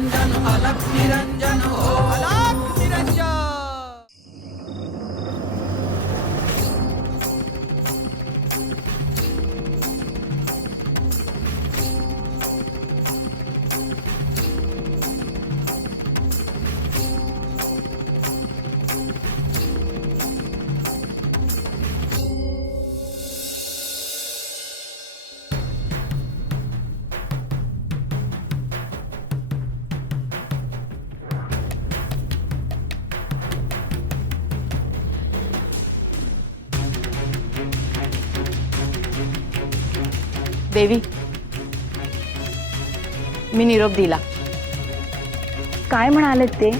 निरंजन अलख निरंजन हो अलख निरंजन। देवी, मी निरोप दिला. काय म्हणाले ते?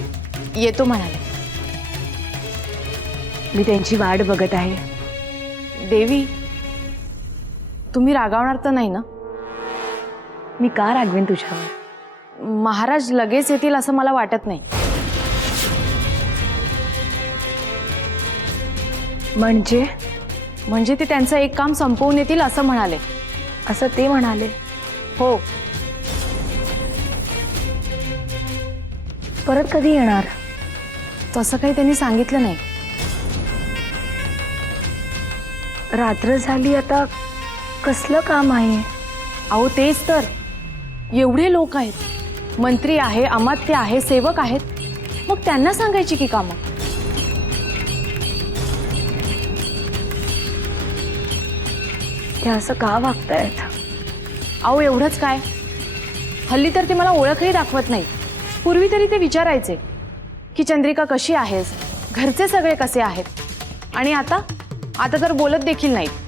येतो म्हणाले. मी त्यांची वाट बघत आहे. देवी, तुम्ही रागावणार तर नाही ना? मी का रागवेन तुझ्यावर? महाराज लगेच येतील असं मला वाटत नाही. म्हणजे ते त्यांचं एक काम संपवून येतील असं म्हणाले. असं ते म्हणाले? हो. परत कधी येणार? तसं काही त्यांनी सांगितलं नाही. रात्र झाली, आता कसलं काम आहे? अहो तेच तर, एवढे लोक आहेत, मंत्री आहे, अमात्य आहे, सेवक आहेत, मग त्यांना सांगायची की कामं? ते असं का वागतायत? अहो एवढंच काय, हल्ली तर ते मला ओळखही दाखवत नाही. पूर्वी तरी ते विचारायचे की चंद्रिका कशी आहेस, घरचे सगळे कसे आहेत, आणि आता तर बोलत देखील नाहीत.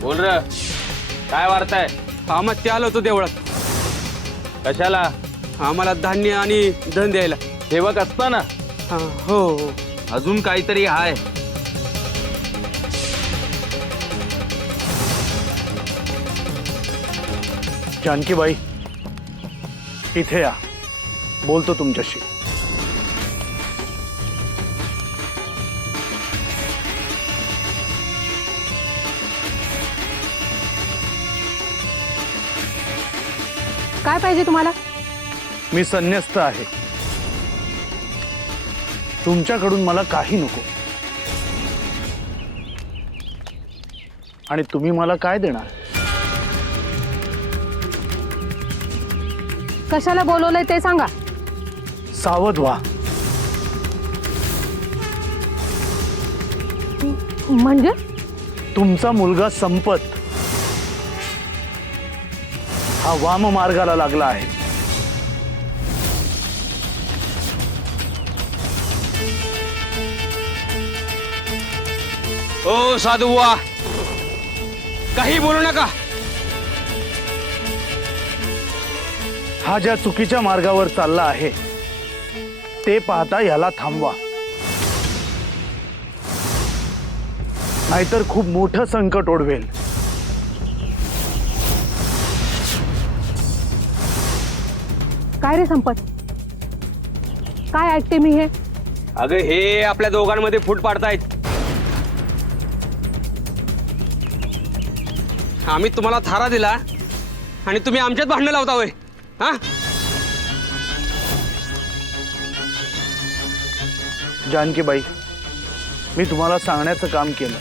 बोल र, काय वार्ताय? अमात्य आलो होतो देवळात. कशाला? आम्हाला धान्य आणि धन द्यायला. सेवक असताना? हो. अजून काहीतरी हाय? जानकीबाई, इथे या, बोलतो तुमच्याशी. काय पाहिजे तुम्हाला? मी संन्यस्त आहे, तुमच्याकडून मला काही नको. आणि तुम्ही मला काय देणार? कशाला बोलवलंय ते सांगा. सावध व्हा. म्हणजे? तुमचा मुलगा संपत हा वाम मार्गाला लागला आहे. ओ साधू बुवा, काही बोलू नका. हा ज्या चुकीच्या मार्गावर चालला आहे ते पाहता याला थांबवा, नाहीतर खूप मोठं संकट ओढवेल. काय रे संपत, काय ऐकते मी हे? अगं हे आपल्या दोघांमध्ये फूट पाडतायत. आम्ही तुम्हाला थारा दिला आणि तुम्ही आमच्यात भांडणं लावता होय? हा? जानकीबाई, मी तुम्हाला सांगण्याचं काम केलं.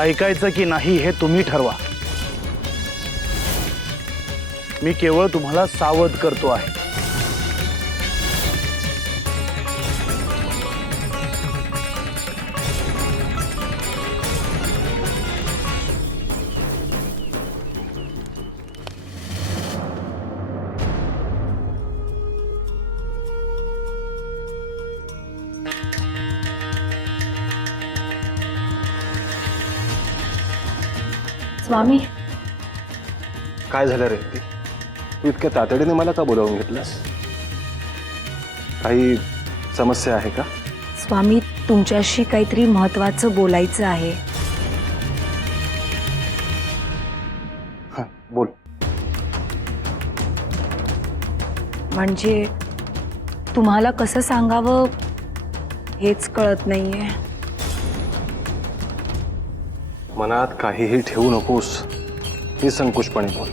ऐकायचं की नाही हे तुम्ही ठरवा. मी केवळ तुम्हाला सावध करतो आहे. स्वामी, काय झालं रे? तू इतक्या तातडीने मला का बोलावून घेतलंस? काही समस्या आहे का? स्वामी, तुमच्याशी काहीतरी महत्वाचं बोलायचं आहे. हां, बोल. म्हणजे तुम्हाला कसं सांगावं हेच कळत नाहीये. मनात काहीही ठेवू नकोस, निसंकोचपणे बोल.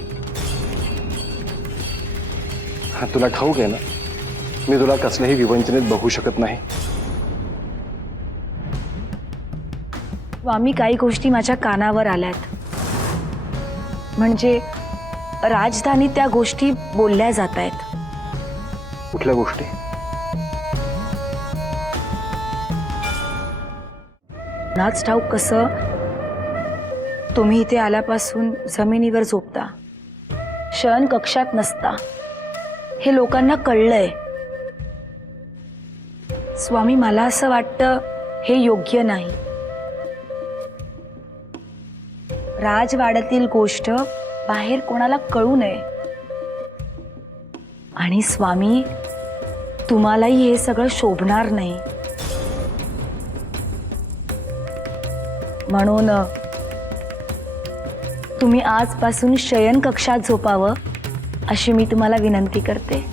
हा, तुला ठाऊक आहे ना, मी तुला कसल्याही विवंचनेत बघू शकत नाही. स्वामी, काही गोष्टी माझ्या कानावर आल्यात. म्हणजे राजधानीत त्या गोष्टी बोलल्या जात आहेत. कुठल्या गोष्टी? नाच ठाऊक कसं, तुम्ही इथे आल्यापासून जमिनीवर झोपता, शयन कक्षात नसता, हे लोकांना कळलंय. स्वामी, मला असं वाटतं हे योग्य नाही. राजवाड्यातील गोष्ट बाहेर कोणाला कळू नये. आणि स्वामी, तुम्हालाही हे सगळं शोभणार नाही. म्हणून तुम्ही आजपासून शयन कक्षात झोपावं अशी मी तुम्हाला विनंती करते.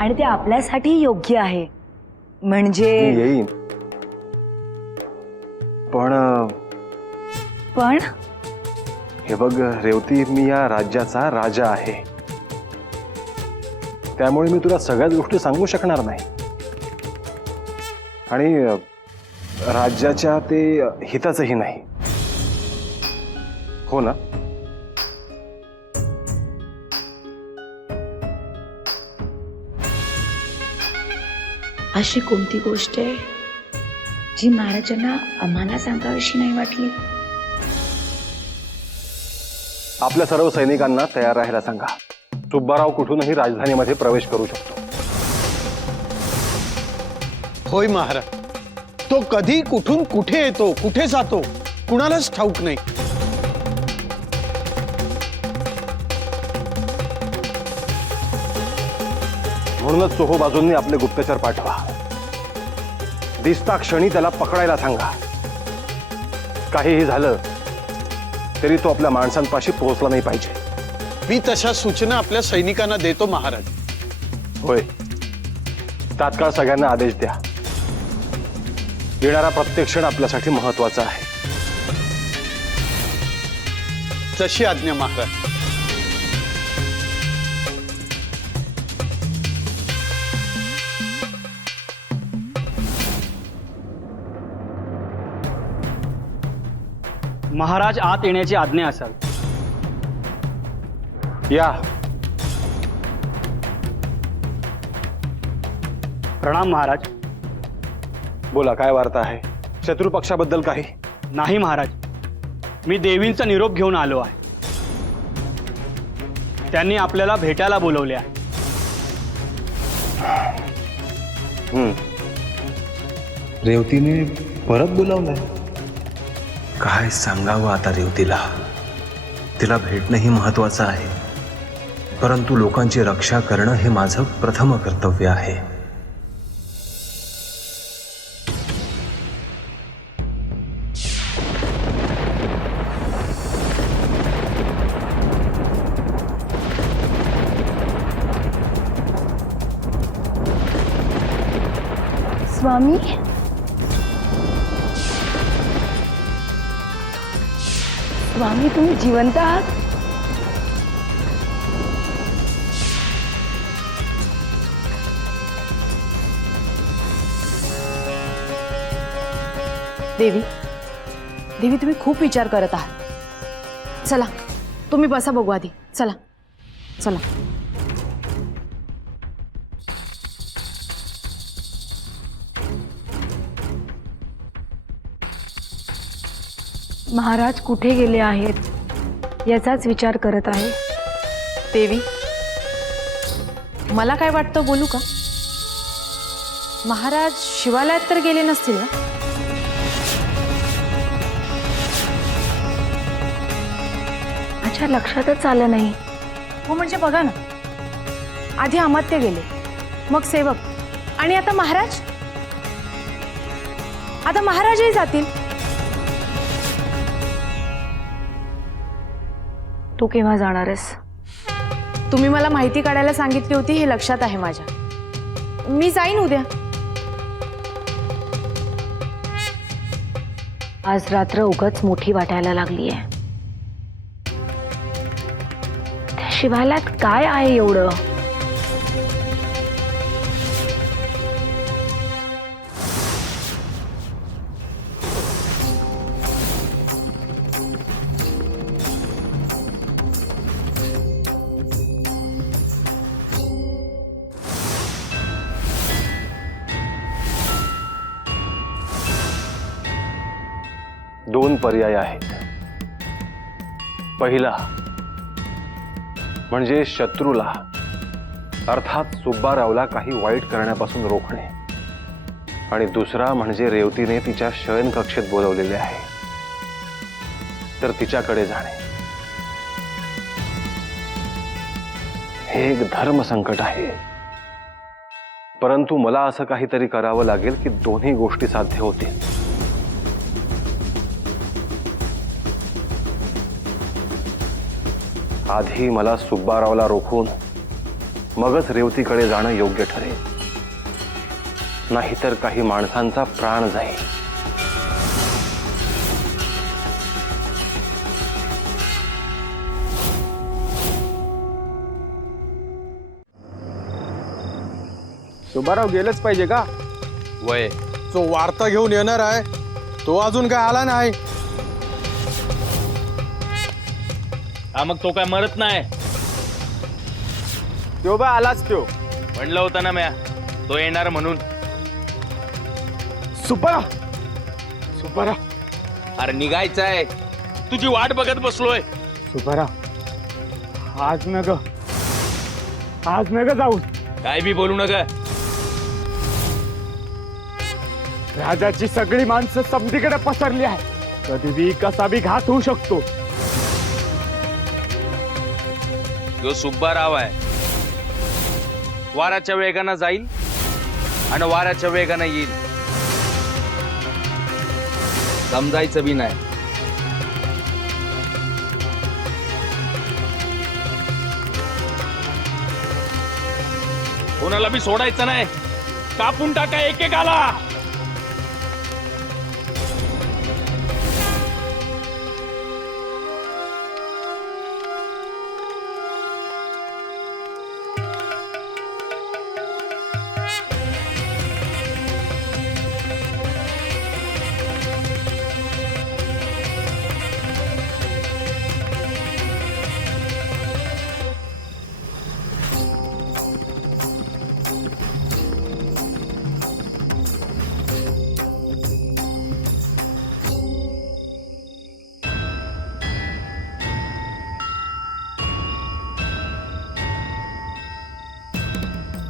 आणि ते आपल्यासाठी योग्य आहे. म्हणजे मी येईन, पण हे बघ रेवती, मी या राज्याचा राजा आहे. त्यामुळे मी तुला सगळ्याच गोष्टी सांगू शकणार नाही. आणि राज्याच्या ते हिताचंही नाही. हो ना? अशी कोणती गोष्ट आहे जी महाराजांना आम्हाला सांगावीशी नाही वाटली? आपल्या सर्व सैनिकांना तयार राहायला सांगा. सुब्बाराव कुठूनही राजधानीमध्ये प्रवेश करू शकतो. होय महाराज, तो कधी कुठून कुठे येतो, कुठे जातो, कुणालाच ठाऊक नाही. म्हणूनच चोहो बाजूंनी आपले गुप्तचर पाठवा. दिसता क्षणी त्याला पकडायला सांगा. काहीही झालं तरी तो आपल्या माणसांपाशी पोहोचला नाही पाहिजे. मी तशा सूचना आपल्या सैनिकांना देतो महाराज. होय, तात्काळ सगळ्यांना आदेश द्या. येणारा प्रत्येक क्षण आपल्यासाठी महत्वाचा आहे. जशी आज्ञा महाराज. महाराज, आत येण्याची आज्ञा असाल. या. प्रणाम महाराज. बोला, काय वार्ता आहे? शत्रू पक्षाबद्दल काही? नाही महाराज, मी देवींचा निरोप घेऊन आलो आहे. त्यांनी आपल्याला भेटायला बोलवले आहे. रेवतीने परत बोलावलंय. काय सांगावं आता रेवतीला? तिला भेटणंही महत्वाचं आहे, परंतु लोकांची रक्षा करणं हे माझं प्रथम कर्तव्य आहे. स्वामी, स्वामी, तुम्ही जिवंत आहात? देवी, देवी, तुम्ही खूप विचार करत आहात. चला, तुम्ही बसा, बघू आधी. चला चला. महाराज कुठे गेले आहेत याचाच विचार करत आहे. देवी, मला काय वाटतं बोलू का? महाराज शिवालयात तर गेले नसतील ना? माझ्या लक्षातच आलं नाही. हो म्हणजे बघा ना, आधी अमात्य गेले, मग सेवक, आणि आता महाराज. आता महाराजही जातील. तू केव्हा जाणार आहेस? तुम्ही मला माहिती काढायला सांगितली होती हे लक्षात आहे माझ्या. मी जाईन उद्या. आज रात्र उगाच मोठी वाटायला लागलीये. त्या शिवालयात काय आहे एवढं? दोन पर्याय आहेत. पहिला म्हणजे शत्रूला अर्थात सुब्बारावला काही वाईट करण्यापासून रोखणे, आणि दुसरा म्हणजे रेवतीने तिच्या शयन कक्षेत बोलवलेले आहे तर तिच्याकडे जाणे. हे एक धर्म संकट आहे, परंतु मला असं काहीतरी करावं लागेल की दोन्ही गोष्टी साध्य होतील. आधी मला सुब्बारावला रोखून मगच रेवतीकडे जाणं योग्य ठरेल, नाहीतर काही माणसांचा प्राण जाईल. सुब्बाराव गेलंच पाहिजे का? वय जो वार्ता घेऊन येणार आहे तो अजून काय आला नाही. हा, मग तो काय मरत नाही? तो बा आलाच तो. म्हणलं होतं ना म्या, तो येणार म्हणून. सुब्बाराव, सुब्बाराव, अरे निघायचंय, तुझी वाट बघत बसलोय. सुब्बाराव, आज नग जाऊ. काय बी बोलू नका. राजाची सगळी माणसं समधीकडे पसरली आहे. कधी बी कसा बी घात होऊ शकतो. जो सुब्बाराव आहे, वाराच्या वेगानं जाईल आणि वाराच्या वेगानं येईल. समजायचं बी नाही. कोणाला बी सोडायचं नाही. कापून टाका एकेकाला.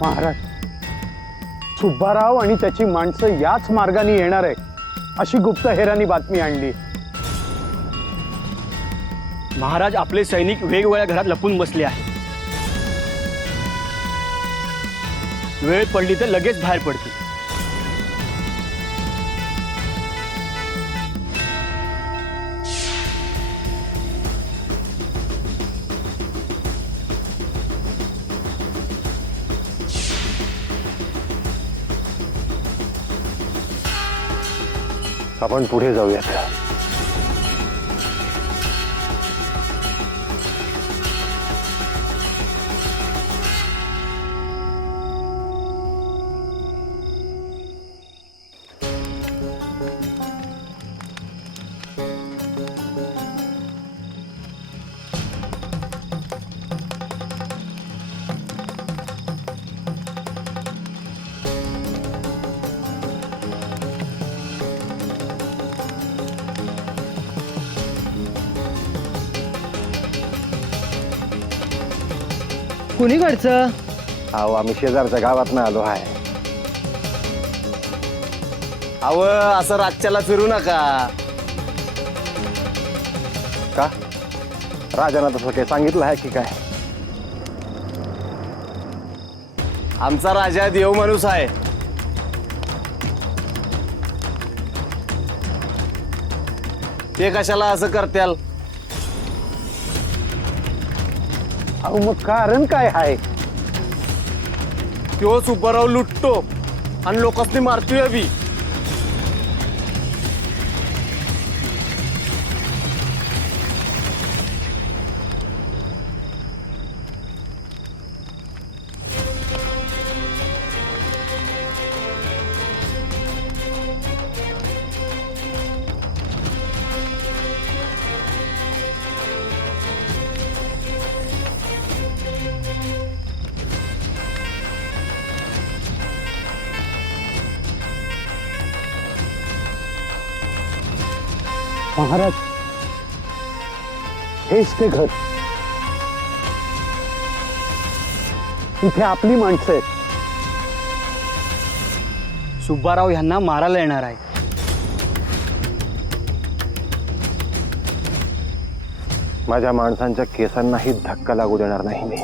महाराज, सुब्बाराव आणि त्याची माणसं याच मार्गाने येणार आहे अशी गुप्तहेरांनी बातमी आणली. महाराज, आपले सैनिक वेगवेगळ्या घरात लपून बसले आहेत. वेळ पडली तर लगेच बाहेर पडतील. आपण पुढे जाऊयात. कुणीकडचं? अहो आम्ही शेजारच्या गावात आलो आहे. अव असं रातच्याला फिरू नका. का राजानं तसं काही सांगितलं आहे की काय? आमचा राजा देव माणूस आहे. ते कशाला असं करत्याल? अहो मग कारण काय आहे? तो सुपराव लुटतो आणि लोकांनी मारतोय बी. महाराज हेच ते घर. इथे आपली माणसं आहेत. सुब्बाराव यांना मारायला येणार आहे. माझ्या माणसांच्या केसांनाही धक्का लागू देणार नाही मी.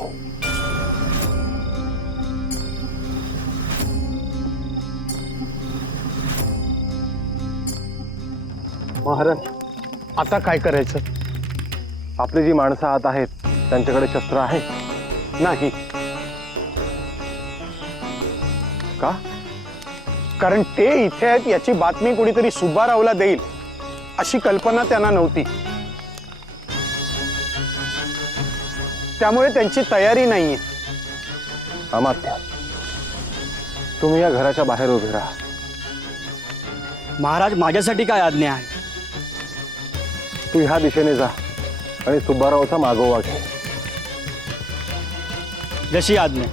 महाराज आता काय करायचं? आपली जी माणसं आत आहेत त्यांच्याकडे शस्त्र आहे? नाही, का? कारण ते इथे आहेत याची बातमी कुणीतरी सुब्बारावला देईल अशी कल्पना त्यांना नव्हती. त्यामुळे त्यांची तयारी नाहीये. अमात्य तुम्ही या घराच्या बाहेर उभे राहा. महाराज माझ्यासाठी काय आज्ञा आहे? तू ह्या दिशेने जा आणि सुब्बारावचा मागोवा घे. जशी आज्ञा.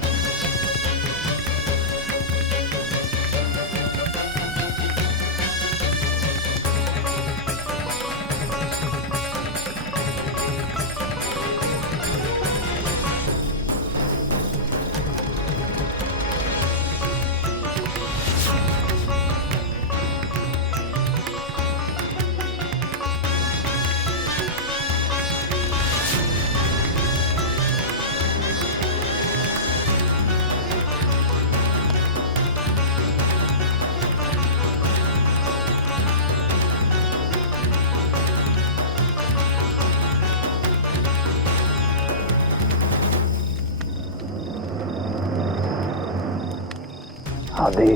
आदे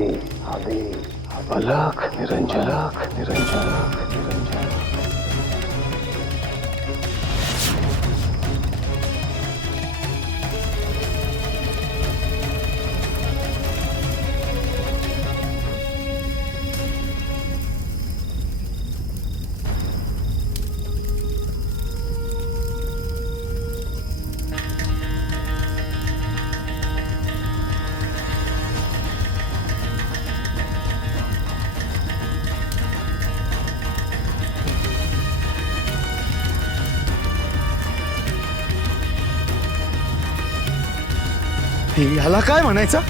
आदे अलख निरंजन निरंजन निरंजन. ह्याला काय म्हणायचं?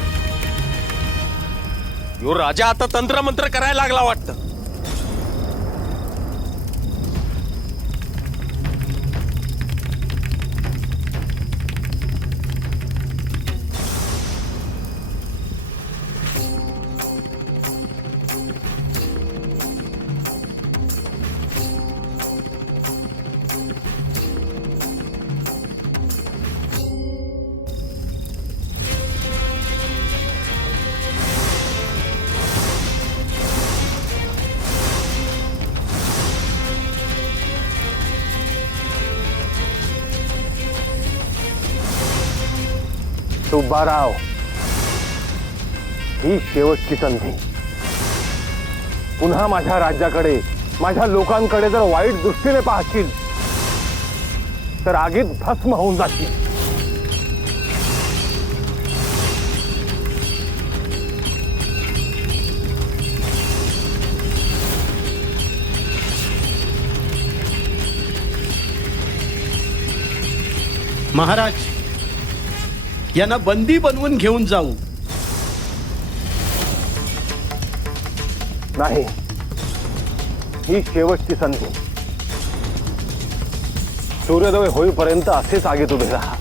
यो राजा आता तंत्रमंत्र करायला लागला वाटतं. सुब्बाराव ही शेवटची संधी. पुन्हा माझ्या राज्याकडे माझ्या लोकांकडे जर वाईट दृष्टीने पाहशील तर आगीत भस्म होऊन जाशील. महाराज यांना बंदी बनवून घेऊन जाऊ. नाही, ही शेवटची संधी. सूर्योदय होईपर्यंत असेच आगीत उभे राहा.